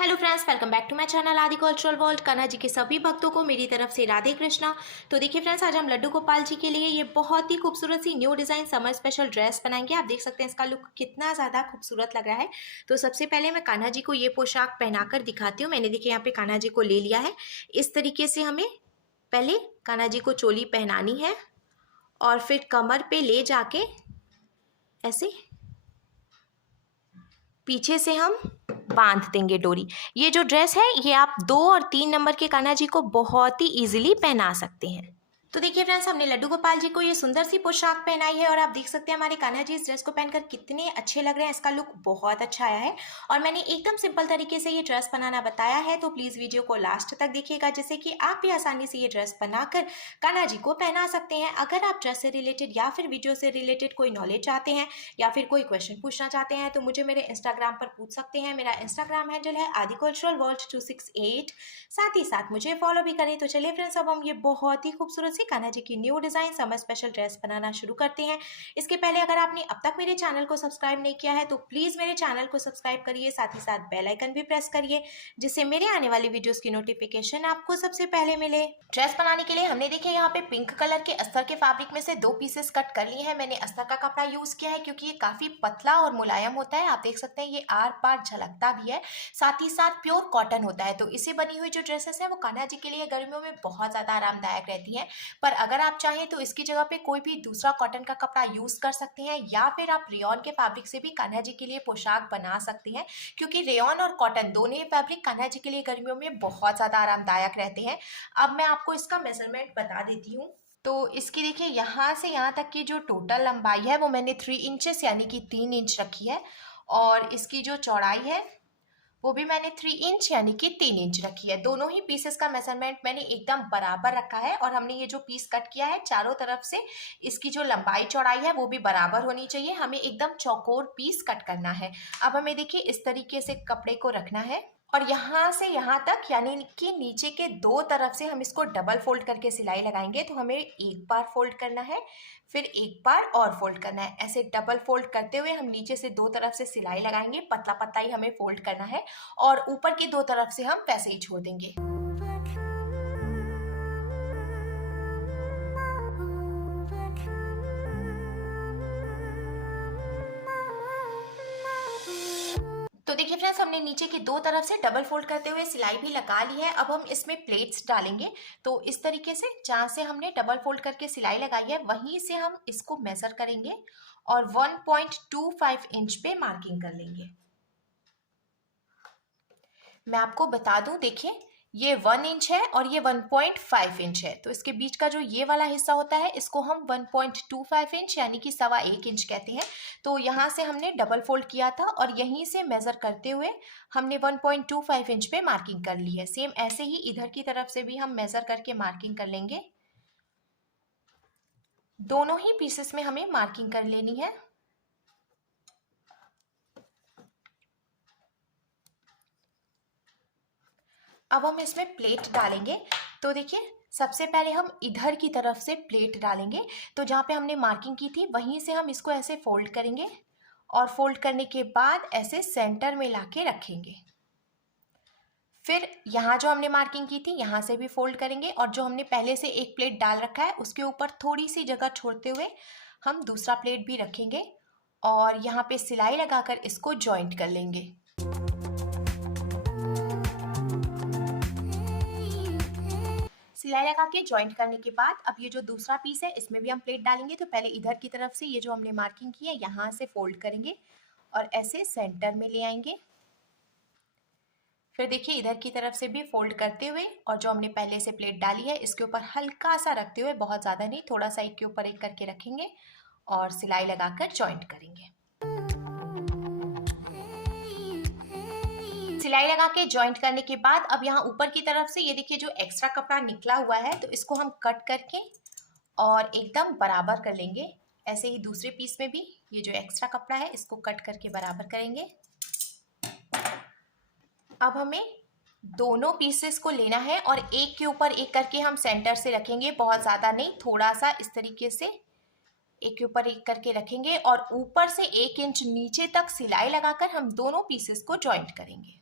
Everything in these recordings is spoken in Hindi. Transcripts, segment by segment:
Hello friends, welcome back to my channel Aadi cultural world. Kanha ji के सभी भक्तों को मेरी तरफ से राधे कृष्णा। तो देखिए फ्रेंड्स, आज हम लड्डू गोपाल जी के लिए ये बहुत ही खूबसूरत सी new design summer special dress बनाएंगे। आप देख सकते हैं इसका लुक कितना ज़्यादा खूबसूरत लग रहा है। तो सबसे पहले मैं कान्हा जी को ये पोशाक पहनाकर दिखाती हूँ। मैंने देखिए यहाँ पे कान्हा जी को ले लिया है। इस तरीके से हमें पहले कान्हा जी को चोली पहनानी है और फिर कमर पे ले जाके ऐसे पीछे से हम बांध देंगे डोरी। ये जो ड्रेस है ये आप 2 और 3 नंबर के कान्हा जी को बहुत ही इजीली पहना सकते हैं। तो देखिए फ्रेंड्स, हमने लड्डू गोपाल जी को ये सुंदर सी पोशाक पहनाई है और आप देख सकते हैं हमारे कान्हा जी इस ड्रेस को पहनकर कितने अच्छे लग रहे हैं। इसका लुक बहुत अच्छा आया है और मैंने एकदम सिंपल तरीके से ये ड्रेस बनाना बताया है। तो प्लीज़ वीडियो को लास्ट तक देखिएगा, जिससे कि आप भी आसानी से ये ड्रेस बनाकर कान्हा जी को पहना सकते हैं। अगर आप ड्रेस से रिलेटेड या फिर वीडियो से रिलेटेड कोई नॉलेज चाहते हैं या फिर कोई क्वेश्चन पूछना चाहते हैं तो मुझे मेरे इंस्टाग्राम पर पूछ सकते हैं। मेरा इंस्टाग्राम हैंडल है आदि कल्चरल वर्ल्ड 268। साथ ही साथ मुझे फॉलो भी करें। तो चलिए फ्रेंड्स, अब हम ये बहुत ही खूबसूरत सी कान्हा जी की new design summer special dress बनाना शुरू करते हैं। इसके पहले अगर आपने अब तक मेरे चैनल को सब्सक्राइब नहीं किया है तो प्लीज मेरे चैनल को सब्सक्राइब करिए, साथ ही साथ बेल आइकन भी प्रेस करिए, जिससे मेरे आने वाली वीडियोस की नोटिफिकेशन आपको सबसे पहले मिले। ड्रेस बनाने के लिए हमने देखिए यहाँ पे पिंक कलर के अस्तर के फैब्रिक में से 2 पीसेस कट कर लिए हैं। मैंने अस्तर का कपड़ा यूज किया है क्योंकि ये काफी पतला और मुलायम होता है। आप देख सकते हैं ये आर पार झलकता भी है, साथ ही साथ प्योर कॉटन होता है। तो इसे बनी हुई जो ड्रेसेस है वो कान्हा जी के लिए गर्मियों में बहुत ज्यादा आरामदायक रहती है। पर अगर आप चाहें तो इसकी जगह पे कोई भी दूसरा कॉटन का कपड़ा यूज कर सकते हैं या फिर आप रेयॉन के फैब्रिक से भी कान्हा जी के लिए पोशाक बना सकते हैं, क्योंकि रेयॉन और कॉटन दोनों ही फैब्रिक कान्हा जी के लिए गर्मियों में बहुत ज्यादा आरामदायक रहते हैं। अब मैं आपको इसका मेजरमेंट बता देती हूँ। तो इसकी देखिए यहाँ से यहाँ तक की जो टोटल लंबाई है वो मैंने 3 इंचेस यानी कि 3 इंच रखी है और इसकी जो चौड़ाई है वो भी मैंने 3 इंच यानी कि 3 इंच रखी है। दोनों ही पीसेस का मेजरमेंट मैंने एकदम बराबर रखा है और हमने ये जो पीस कट किया है चारों तरफ से इसकी जो लंबाई चौड़ाई है वो भी बराबर होनी चाहिए। हमें एकदम चौकोर पीस कट करना है। अब हमें देखिए इस तरीके से कपड़े को रखना है और यहाँ से यहाँ तक यानी कि नीचे के 2 तरफ से हम इसको डबल फोल्ड करके सिलाई लगाएंगे। तो हमें एक बार फोल्ड करना है, फिर एक बार और फोल्ड करना है। ऐसे डबल फोल्ड करते हुए हम नीचे से 2 तरफ से सिलाई लगाएंगे। पतला पतला ही हमें फोल्ड करना है और ऊपर की 2 तरफ से हम वैसे ही छोड़ देंगे। तो देखिए फ्रेंड्स, हमने नीचे की 2 तरफ से डबल फोल्ड करते हुए सिलाई भी लगा ली है। अब हम इसमें प्लेट्स डालेंगे। तो इस तरीके से जहाँ से हमने डबल फोल्ड करके सिलाई लगाई है वहीं से हम इसको मेजर करेंगे और 1.25 इंच पे मार्किंग कर लेंगे। मैं आपको बता दूं, देखिए ये 1 इंच है और ये 1.5 इंच है। तो इसके बीच का जो ये वाला हिस्सा होता है इसको हम 1.25 इंच यानी कि 1.25 इंच कहते हैं। तो यहाँ से हमने डबल फोल्ड किया था और यहीं से मेजर करते हुए हमने 1.25 इंच पे मार्किंग कर ली है। सेम ऐसे ही इधर की तरफ से भी हम मेजर करके मार्किंग कर लेंगे। दोनों ही पीसेस में हमें मार्किंग कर लेनी है। अब हम इसमें प्लेट डालेंगे। तो देखिए सबसे पहले हम इधर की तरफ से प्लेट डालेंगे। तो जहाँ पे हमने मार्किंग की थी वहीं से हम इसको ऐसे फोल्ड करेंगे और फोल्ड करने के बाद ऐसे सेंटर में लाके रखेंगे। फिर यहाँ जो हमने मार्किंग की थी यहाँ से भी फोल्ड करेंगे और जो हमने पहले से एक प्लेट डाल रखा है उसके ऊपर थोड़ी सी जगह छोड़ते हुए हम दूसरा प्लेट भी रखेंगे और यहाँ पे सिलाई लगाकर इसको जॉइंट कर लेंगे। सिलाई लगा के जॉइंट करने के बाद अब ये जो दूसरा पीस है इसमें भी हम प्लेट डालेंगे। तो पहले इधर की तरफ से ये जो हमने मार्किंग की है यहाँ से फोल्ड करेंगे और ऐसे सेंटर में ले आएंगे। फिर देखिए इधर की तरफ से भी फोल्ड करते हुए और जो हमने पहले से प्लेट डाली है इसके ऊपर हल्का सा रखते हुए, बहुत ज़्यादा नहीं, थोड़ा सा एक के ऊपर एक करके रखेंगे और सिलाई लगाकर जॉइंट करेंगे। सिलाई लगा के जॉइंट करने के बाद अब यहाँ ऊपर की तरफ से ये देखिए जो एक्स्ट्रा कपड़ा निकला हुआ है तो इसको हम कट करके और एकदम बराबर कर लेंगे। ऐसे ही दूसरे पीस में भी ये जो एक्स्ट्रा कपड़ा है इसको कट करके बराबर करेंगे। अब हमें दोनों पीसेस को लेना है और एक के ऊपर एक करके हम सेंटर से रखेंगे, बहुत ज़्यादा नहीं, थोड़ा सा इस तरीके से एक के ऊपर एक करके रखेंगे और ऊपर से 1 इंच नीचे तक सिलाई लगाकर हम दोनों पीसेस को जॉइंट करेंगे।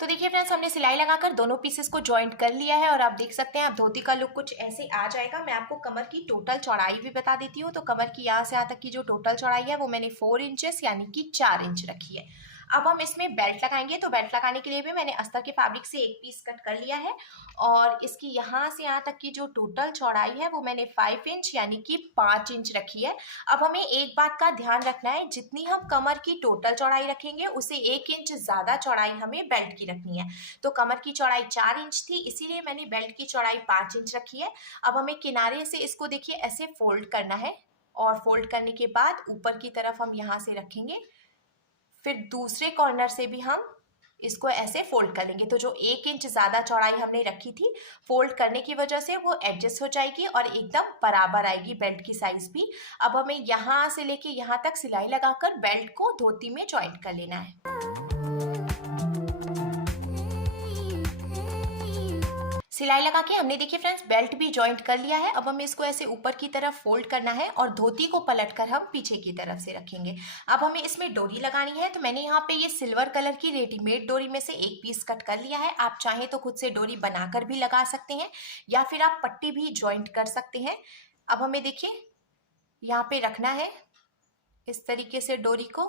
तो देखिए फ्रेंड्स, हमने सिलाई लगाकर दोनों पीसेस को जॉइंट कर लिया है और आप देख सकते हैं अब धोती का लुक कुछ ऐसे आ जाएगा। मैं आपको कमर की टोटल चौड़ाई भी बता देती हूँ। तो कमर की यहाँ से यहाँ तक की जो टोटल चौड़ाई है वो मैंने 4 इंचेस यानी कि 4 इंच रखी है। अब हम इसमें बेल्ट लगाएंगे, तो बेल्ट लगाने के लिए भी मैंने अस्तर के फैब्रिक से एक पीस कट कर लिया है और इसकी यहाँ से यहाँ तक की जो टोटल चौड़ाई है वो मैंने 5 इंच यानी कि 5 इंच रखी है। अब हमें एक बात का ध्यान रखना है, जितनी हम कमर की टोटल चौड़ाई रखेंगे उसे 1 इंच ज़्यादा चौड़ाई हमें बेल्ट की रखनी है। तो कमर की चौड़ाई 4 इंच थी, इसीलिए मैंने बेल्ट की चौड़ाई 5 इंच रखी है। अब हमें किनारे से इसको देखिए ऐसे फोल्ड करना है और फोल्ड करने के बाद ऊपर की तरफ हम यहाँ से रखेंगे, फिर दूसरे कॉर्नर से भी हम इसको ऐसे फोल्ड कर लेंगे। तो जो 1 इंच ज़्यादा चौड़ाई हमने रखी थी, फोल्ड करने की वजह से वो एडजस्ट हो जाएगी और एकदम बराबर आएगी बेल्ट की साइज भी। अब हमें यहाँ से लेके यहाँ तक सिलाई लगाकर बेल्ट को धोती में जॉइंट कर लेना है। सिलाई लगा के हमने देखिए फ्रेंड्स बेल्ट भी जॉइंट कर लिया है। अब हमें इसको ऐसे ऊपर की तरफ फोल्ड करना है और धोती को पलटकर हम पीछे की तरफ से रखेंगे। अब हमें इसमें डोरी लगानी है, तो मैंने यहाँ पे ये सिल्वर कलर की रेडीमेड डोरी में से एक पीस कट कर लिया है। आप चाहें तो खुद से डोरी बनाकर भी लगा सकते हैं या फिर आप पट्टी भी जॉइंट कर सकते हैं। अब हमें देखिए यहाँ पे रखना है इस तरीके से डोरी को,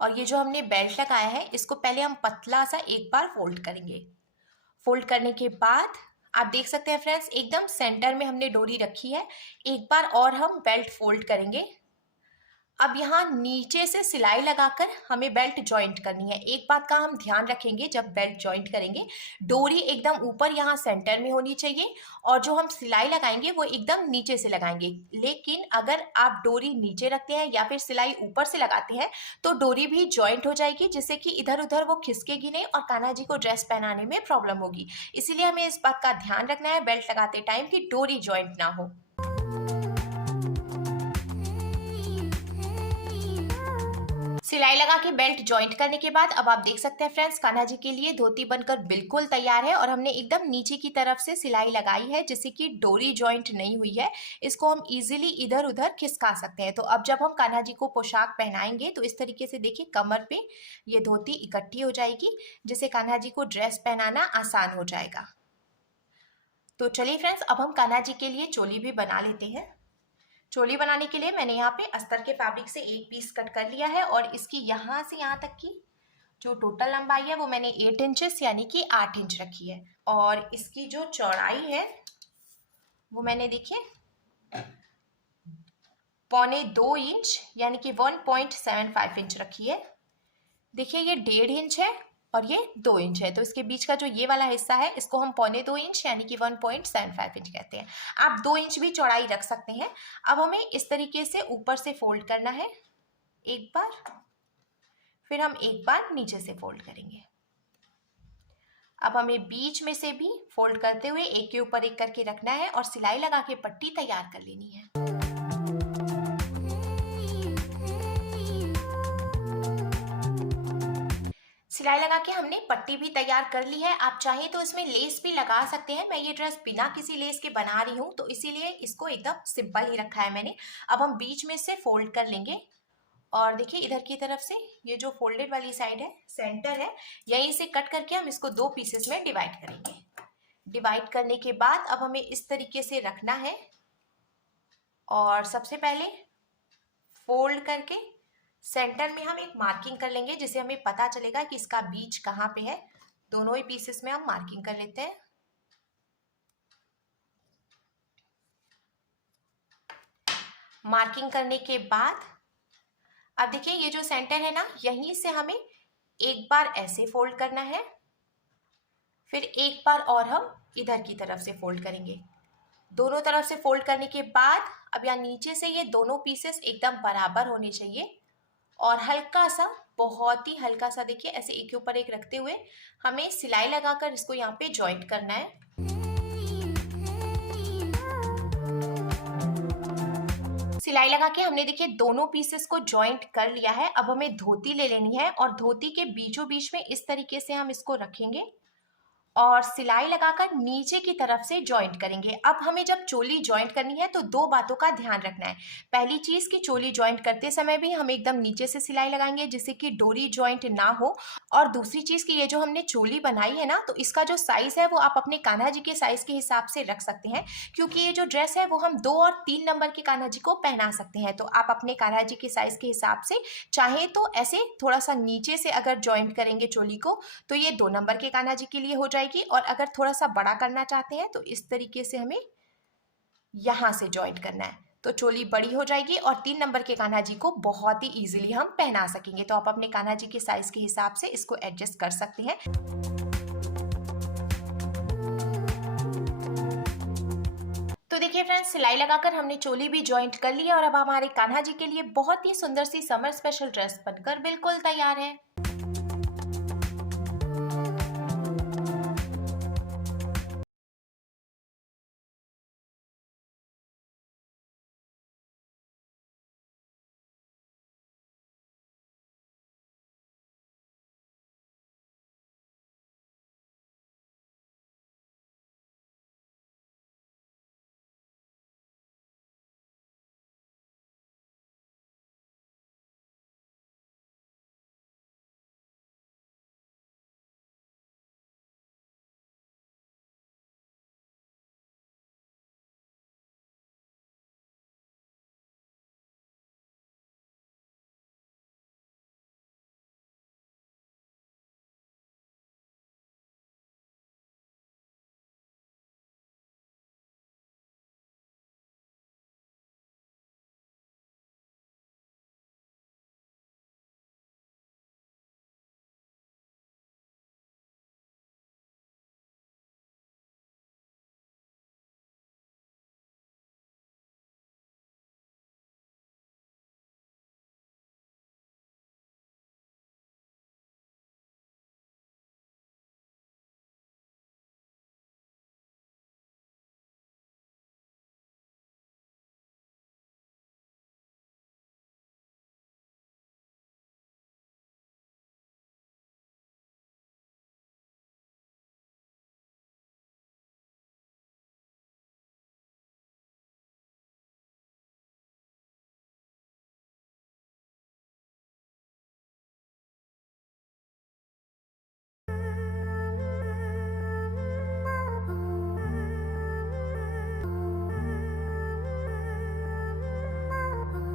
और ये जो हमने बेल्ट लगाया है इसको पहले हम पतला सा एक बार फोल्ड करेंगे। फोल्ड करने के बाद आप देख सकते हैं फ्रेंड्स एकदम सेंटर में हमने डोरी रखी है। एक बार और हम बेल्ट फोल्ड करेंगे। अब यहाँ नीचे से सिलाई लगाकर हमें बेल्ट जॉइंट करनी है। एक बात का हम ध्यान रखेंगे, जब बेल्ट जॉइंट करेंगे डोरी एकदम ऊपर यहाँ सेंटर में होनी चाहिए और जो हम सिलाई लगाएंगे वो एकदम नीचे से लगाएंगे। लेकिन अगर आप डोरी नीचे रखते हैं या फिर सिलाई ऊपर से लगाते हैं तो डोरी भी जॉइंट हो जाएगी, जिससे कि इधर उधर वो खिसकेगी नहीं और कान्हा जी को ड्रेस पहनाने में प्रॉब्लम होगी। इसीलिए हमें इस बात का ध्यान रखना है बेल्ट लगाते टाइम कि डोरी जॉइंट ना हो। सिलाई लगा के बेल्ट जॉइंट करने के बाद अब आप देख सकते हैं फ्रेंड्स कान्हा जी के लिए धोती बनकर बिल्कुल तैयार है और हमने एकदम नीचे की तरफ से सिलाई लगाई है जिससे कि डोरी जॉइंट नहीं हुई है। इसको हम इजीली इधर उधर खिसका सकते हैं। तो अब जब हम कान्हा जी को पोशाक पहनाएंगे तो इस तरीके से देखिए कमर पे ये धोती इकट्ठी हो जाएगी, जिससे कान्हा जी को ड्रेस पहनाना आसान हो जाएगा। तो चलिए फ्रेंड्स, अब हम कान्हा जी के लिए चोली भी बना लेते हैं। चोली बनाने के लिए मैंने यहाँ पे अस्तर के फैब्रिक से एक पीस कट कर लिया है और इसकी यहाँ से यहाँ तक की जो टोटल लंबाई है वो मैंने 8 इंचेस यानी कि 8 इंच रखी है और इसकी जो चौड़ाई है वो मैंने देखिए 1.25 इंच यानी कि 1.75 इंच रखी है। देखिए ये 1.5 इंच है और ये 2 इंच है, तो इसके बीच का जो ये वाला हिस्सा है इसको हम 1.25 इंच यानी कि 1.75 इंच कहते हैं। आप 2 इंच भी चौड़ाई रख सकते हैं। अब हमें इस तरीके से ऊपर से फोल्ड करना है एक बार, फिर हम एक बार नीचे से फोल्ड करेंगे। अब हमें बीच में से भी फोल्ड करते हुए एक के ऊपर एक करके रखना है और सिलाई लगा के पट्टी तैयार कर लेनी है। सिलाई लगा के हमने पट्टी भी तैयार कर ली है। आप चाहें तो इसमें लेस भी लगा सकते हैं। मैं ये ड्रेस बिना किसी लेस के बना रही हूँ तो इसीलिए इसको एकदम सिंपल ही रखा है मैंने। अब हम बीच में से फोल्ड कर लेंगे और देखिए इधर की तरफ से ये जो फोल्डेड वाली साइड है सेंटर है, यहीं से कट करके हम इसको 2 पीसेस में डिवाइड करेंगे। डिवाइड करने के बाद अब हमें इस तरीके से रखना है और सबसे पहले फोल्ड करके सेंटर में हम एक मार्किंग कर लेंगे, जिससे हमें पता चलेगा कि इसका बीच कहाँ पे है। दोनों ही पीसेस में हम मार्किंग कर लेते हैं। मार्किंग करने के बाद अब देखिए ये जो सेंटर है ना, यहीं से हमें एक बार ऐसे फोल्ड करना है, फिर एक बार और हम इधर की तरफ से फोल्ड करेंगे। दोनों तरफ से फोल्ड करने के बाद अब यहाँ नीचे से ये दोनों पीसेस एकदम बराबर होने चाहिए और हल्का सा, बहुत ही हल्का सा देखिए ऐसे एक के ऊपर एक रखते हुए हमें सिलाई लगाकर इसको यहाँ पे जॉइंट करना है। सिलाई लगा के हमने देखिए दोनों पीसेस को जॉइंट कर लिया है। अब हमें धोती ले लेनी है और धोती के बीचों बीच में इस तरीके से हम इसको रखेंगे और सिलाई लगाकर नीचे की तरफ से जॉइंट करेंगे। अब हमें जब चोली जॉइंट करनी है तो दो बातों का ध्यान रखना है। पहली चीज़ कि चोली जॉइंट करते समय भी हम एकदम नीचे से सिलाई लगाएंगे जिससे कि डोरी जॉइंट ना हो। और दूसरी चीज़ कि ये जो हमने चोली बनाई है ना, तो इसका जो साइज़ है वो आप अपने कान्हा जी के साइज़ के हिसाब से रख सकते हैं, क्योंकि ये जो ड्रेस है वो हम 2 और 3 नंबर के कान्हा जी को पहना सकते हैं। तो आप अपने कान्हा जी के साइज़ के हिसाब से चाहें तो ऐसे थोड़ा सा नीचे से अगर जॉइंट करेंगे चोली को तो ये 2 नंबर के कान्हा जी के लिए हो जाएगी। और अगर थोड़ा सा बड़ा करना चाहते हैं तो इस तरीके से हमें यहाँ से जॉइंट करना है, तो चोली बड़ी हो जाएगी और 3 नंबर के कान्हा जी को बहुत ही इजीली हम पहना सकेंगे। तो आप अपने कान्हा जी के साइज के हिसाब से इसको एडजस्ट कर सकते हैं। तो देखिए फ्रेंड्स, सिलाई लगाकर हमने चोली भी जॉइंट कर ली है और अब हमारे कान्हा जी के लिए बहुत ही सुंदर सी समर स्पेशल ड्रेस बनकर बिल्कुल तैयार है।